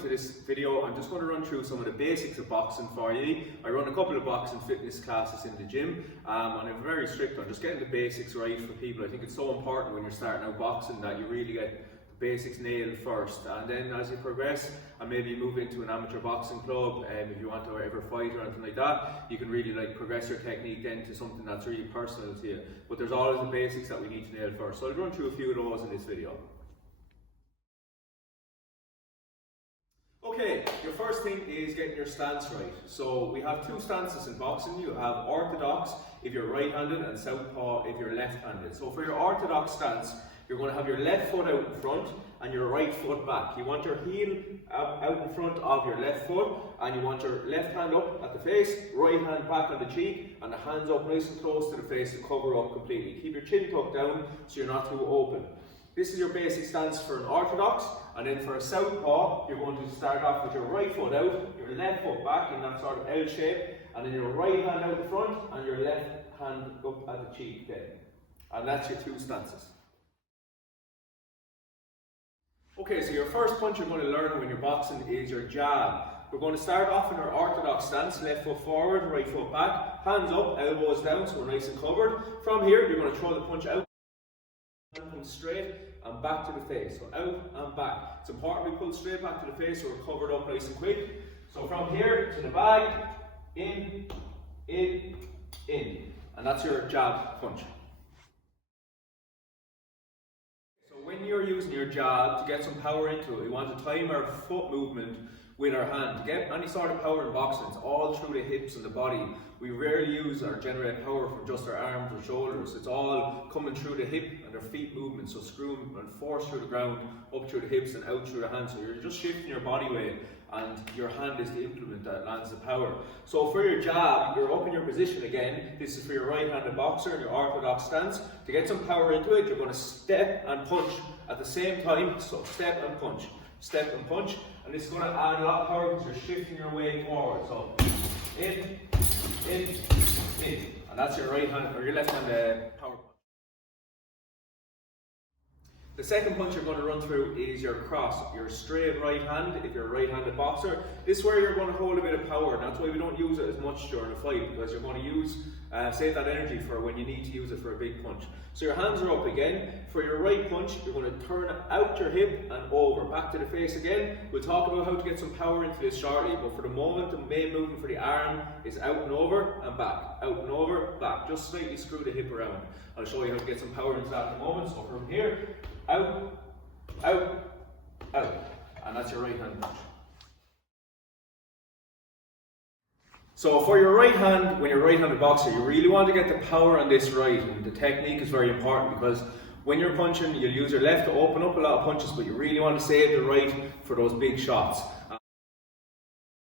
into this video, I'm just going to run through some of the basics of boxing for you. I run a couple of boxing fitness classes in the gym, and I'm very strict on just getting the basics right for people. I think it's so important when you're starting out boxing that you really get the basics nailed first, and then as you progress and maybe move into an amateur boxing club, if you want to ever fight or anything like that, you can really progress your technique then to something that's really personal to you. But there's always the basics that we need to nail first. So I'll run through a few of those in this video. Okay, your first thing is getting your stance right. So we have two stances in boxing. You have orthodox if you're right-handed and southpaw if you're left-handed. So for your orthodox stance, you're going to have your left foot out in front and your right foot back. You want your heel out in front of your left foot, and you want your left hand up at the face, right hand back on the cheek, and the hands up nice and close to the face to cover up completely. Keep your chin tucked down so you're not too open. This is your basic stance for an orthodox, and then for a southpaw, you're going to start off with your right foot out, your left foot back in that sort of L shape, and then your right hand out the front and your left hand up at the cheek then. And that's your two stances. Okay, so your first punch you're going to learn when you're boxing is your jab. We're going to start off in our orthodox stance, left foot forward, right foot back, hands up, elbows down so we're nice and covered. From here, you're going to throw the punch out. And pull straight and back to the face. So out and back. It's important we pull straight back to the face so we're covered up nice and quick. So from here to the bag, in, in, in. And that's your jab punch. So when you're using your jab to get some power into it, we want to time our foot movement with our hand. To get any sort of power in boxing, it's all through the hips and the body. We rarely use or generate power from just our arms or shoulders. It's all coming through the hip and our feet movement. So screw and force through the ground, up through the hips and out through the hands. So you're just shifting your body weight, and your hand is the implement that lands the power. So for your jab, you're up in your position again. This is for your right-handed boxer in your orthodox stance. To get some power into it, you're going to step and punch at the same time. So step and punch, step and punch. And this is going to add a lot of power because you're shifting your weight forward. So in, in. And that's your right hand or your left hand power punch. The second punch you're going to run through is your cross, your straight right hand if you're a right-handed boxer. This is where you're going to hold a bit of power, and that's why we don't use it as much during a fight, because you're going to use save that energy for when you need to use it for a big punch. So your hands are up again. For your right punch, you're going to turn out your hip and over, back to the face again. We'll talk about how to get some power into this shortly, but for the moment, the main movement for the arm is out and over and back, out and over, back. Just slightly screw the hip around. I'll show you how to get some power into that in a moment. So from here, out, out, out. And that's your right hand punch. So for your right hand, when you're a right-handed boxer, you really want to get the power on this right, and the technique is very important because when you're punching, you'll use your left to open up a lot of punches, but you really want to save the right for those big shots.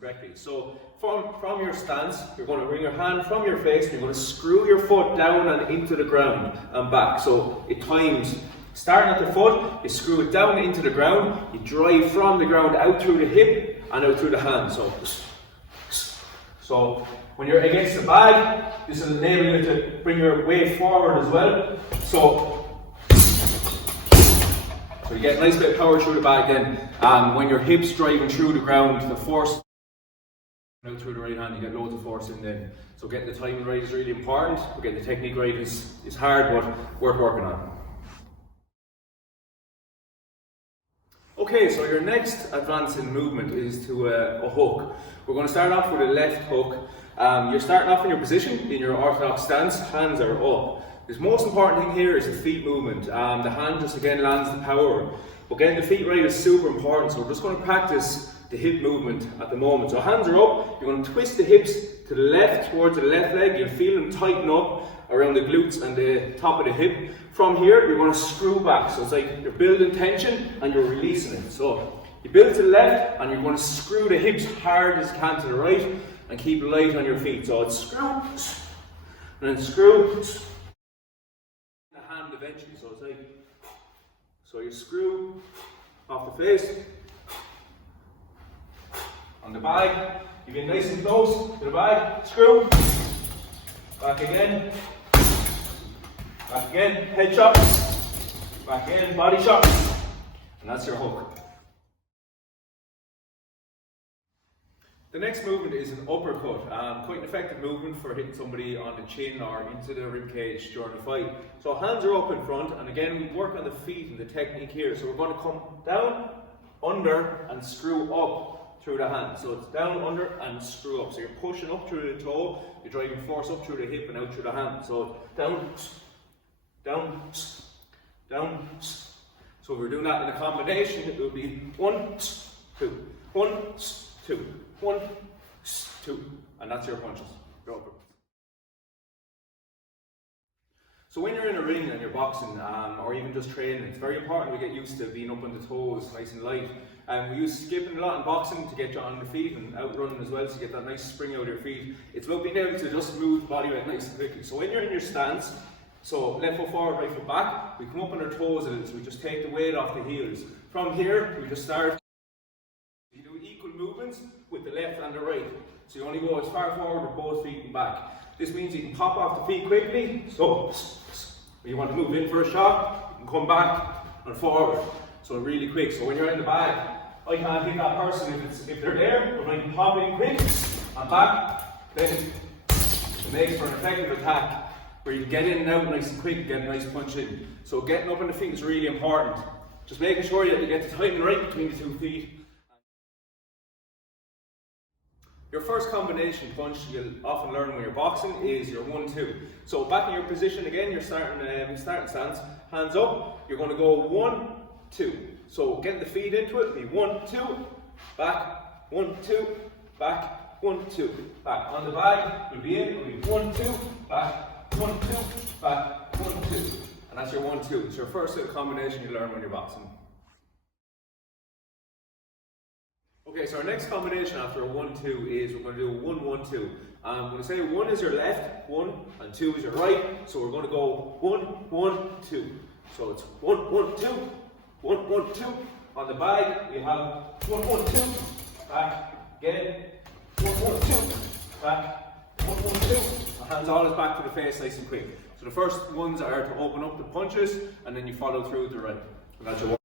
Correctly. So from your stance, you're going to bring your hand from your face, and you're going to screw your foot down and into the ground and back. So it times. Starting at the foot, you screw it down into the ground, you drive from the ground out through the hip and out through the hand. So when you're against the bag, this will enable you to bring your weight forward as well. So you get a nice bit of power through the bag then. And when your hips driving through the ground, the force out through the right hand, you get loads of force in then. So getting the timing right is really important, but getting the technique right is hard, but worth working on. Okay, so your next advance in movement is to a hook. We're going to start off with a left hook. You're starting off in your position, in your orthodox stance, hands are up. The most important thing here is the feet movement. The hand just again lands the power. But getting the feet right is super important, so we're just going to practice the hip movement at the moment. So hands are up, you're going to twist the hips to the left, towards the left leg. You'll feel them tighten up around the glutes and the top of the hip. From here, you're going to screw back. So it's like you're building tension and you're releasing it. So you build to the left and you're going to screw the hips hard as you can to the right and keep light on your feet. So it's screw, and then screw, the hand eventually. So it's like, so you screw off the face, on the bag, you get nice and close to the bag, screw, back again, head shot, back again, body shot, and that's your hook. The next movement is an uppercut, quite an effective movement for hitting somebody on the chin or into the rib cage during a fight. So hands are up in front, and again we work on the feet and the technique here. So we're going to come down, under, and screw up through the hand. So it's down, under, and screw up. So you're pushing up through the toe, you're driving force up through the hip and out through the hand. So down, down, down. So if we're doing that in a combination, it will be 1, 2, 1, 2, 1, 2, and that's your punches. Your uppercuts. So when you're in a ring and you're boxing, or even just training, it's very important we get used to being up on the toes, nice and light. We use skipping a lot in boxing to get you on the feet, and outrunning as well to get that nice spring out of your feet. It's about being able to just move the body weight nice and quickly. So when you're in your stance, so left foot forward, right foot back, we come up on our toes a little, so we just take the weight off the heels. From here, we just start. You do equal movements with the left and the right. So you only go as far forward with both feet and back. This means you can pop off the feet quickly. So when you want to move in for a shot, you can come back and forward. So really quick. So when you're in the bag, I can't hit that person if they're there, but I can pop in quick and back. Then it makes for an effective attack where you get in and out nice and quick, get a nice punch in. So getting up on the feet is really important. Just making sure that you get the timing right between the 2 feet. Your first combination punch you'll often learn when you're boxing is your 1-2. So back in your position again, you're starting stance, hands up, you're going to go 1, 2. So getting the feet into it will be 1, 2, back, 1, 2, back, 1, 2, back. On the bag, will be in, will be 1, 2, back, 1, 2, back, 1, 2. And that's your 1, 2. It's your first little combination you learn when you're boxing. Okay, so our next combination after a 1-2 is we're going to do a 1-1-2. I'm going to say 1 is your left, 1, and 2 is your right. So we're going to go 1-1-2. So it's 1-1-2, 1-1-2. On the bag, we have 1-1-2, back, again, 1-1-2, back, 1-1-2. Hands always back to the face, nice and quick. So the first ones are to open up the punches, and then you follow through with the right. And that's your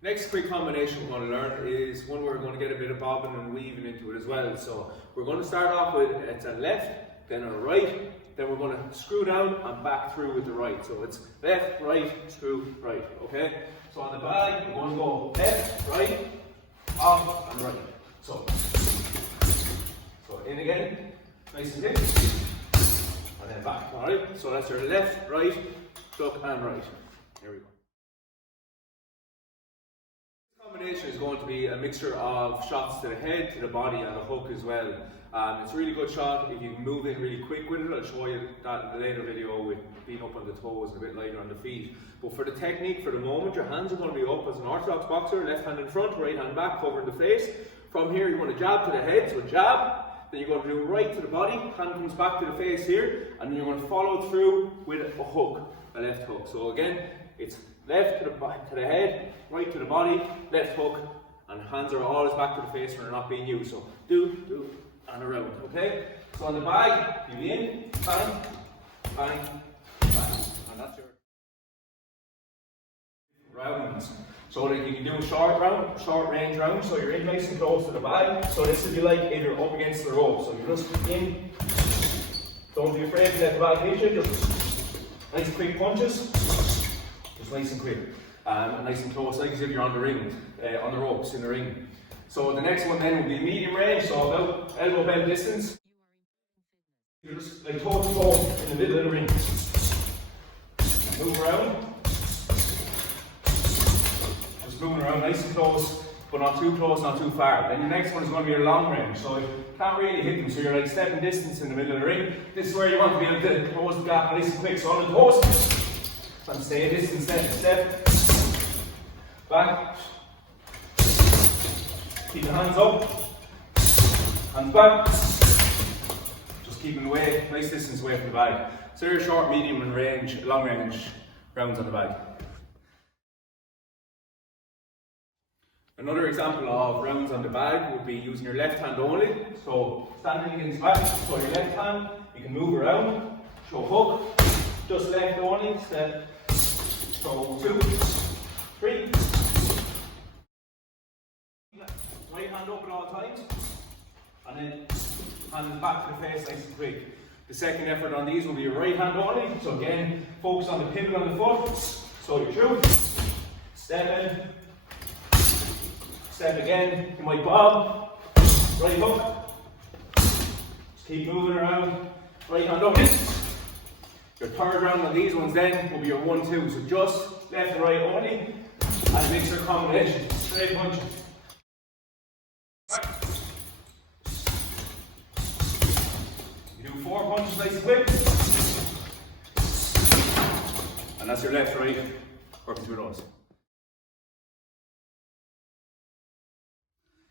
next quick combination we're going to learn is one where we're going to get a bit of bobbing and weaving into it as well. So we're going to start off with it's a left, then a right, then we're going to screw down and back through with the right. So it's left, right, screw, right, okay? So on the bag, we're going to go left, right, off and right. So in again, nice and quick, and then back, alright? So that's your left, right, duck and right. Here we go. Combination is going to be a mixture of shots to the head, to the body, and a hook as well. It's a really good shot if you can move in really quick with it. I'll show you that in the later video with being up on the toes and a bit lighter on the feet. But for the technique, for the moment, your hands are going to be up as an orthodox boxer, left hand in front, right hand back, covering the face. From here, you're going to jab to the head, so jab. Then you're going to do right to the body, hand comes back to the face here, and then you're going to follow through with a hook, a left hook. So again, it's left to the head, right to the body, left hook, and hands are always back to the face when they're not being used. So do, and around, okay? So on the bag, you in, bang, bang, bang. And that's your rounds. So like you can do a short range round, so you're in nice and close to the bag. So this would be like if you're up against the rope. So you're just in, don't be afraid to let the bag hit you, just nice quick punches. Nice and quick, and nice and close, like as if you're on the ring, on the ropes in the ring. So the next one then will be medium range, so about elbow bend distance. You're just like toe to toe in the middle of the ring. Move around. Just moving around nice and close, but not too close, not too far. Then the next one is going to be your long range, so you can't really hit them, so you're like stepping distance in the middle of the ring. This is where you want to be able to close the gap nice and quick, so on the toes. And stay distance, step, back, keep the hands up, and back, just keeping away, nice distance away from the bag. So your short, medium and range, long range rounds on the bag. Another example of rounds on the bag would be using your left hand only. So standing against back, so your left hand, you can move around, show hook, just left only, step. So 2, 3. and then hands back to the face nice and quick. The second effort on these will be your right hand only, so again, focus on the pivot on the foot, so you're through, step in, step again, you might bob, right hook, just keep moving around, right hand up. Your third round on these ones then will be your 1-2, so just left and right only, and mix your combination, straight punches. You do 4 punches nice and quick, and that's your left, right, working through those.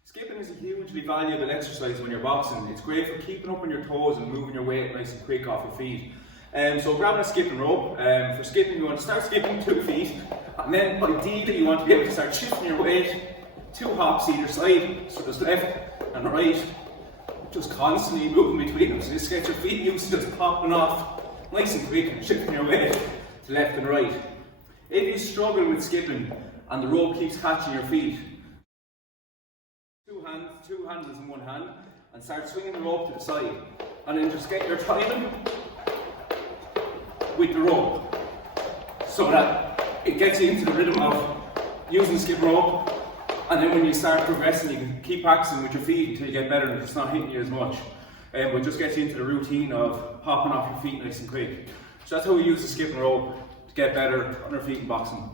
Skipping is a hugely valuable exercise when you're boxing. It's great for keeping up on your toes and moving your weight nice and quick off your feet. So grabbing a skipping rope, for skipping you want to start skipping 2 feet, and then ideally you want to be able to start shifting your weight 2 hops either side, so there's left and right, just constantly moving between them, so just get your feet used to just popping off nice and quick and shifting your weight to left and right. If you struggle with skipping and the rope keeps catching your feet, 2 handles in one hand, and start swinging the rope to the side, and then just get your timing with the rope, so that it gets you into the rhythm of using the skip rope, and then when you start progressing you can keep practicing with your feet until you get better and it's not hitting you as much, but just gets you into the routine of popping off your feet nice and quick. So that's how we use the skipping rope to get better on our feet in boxing.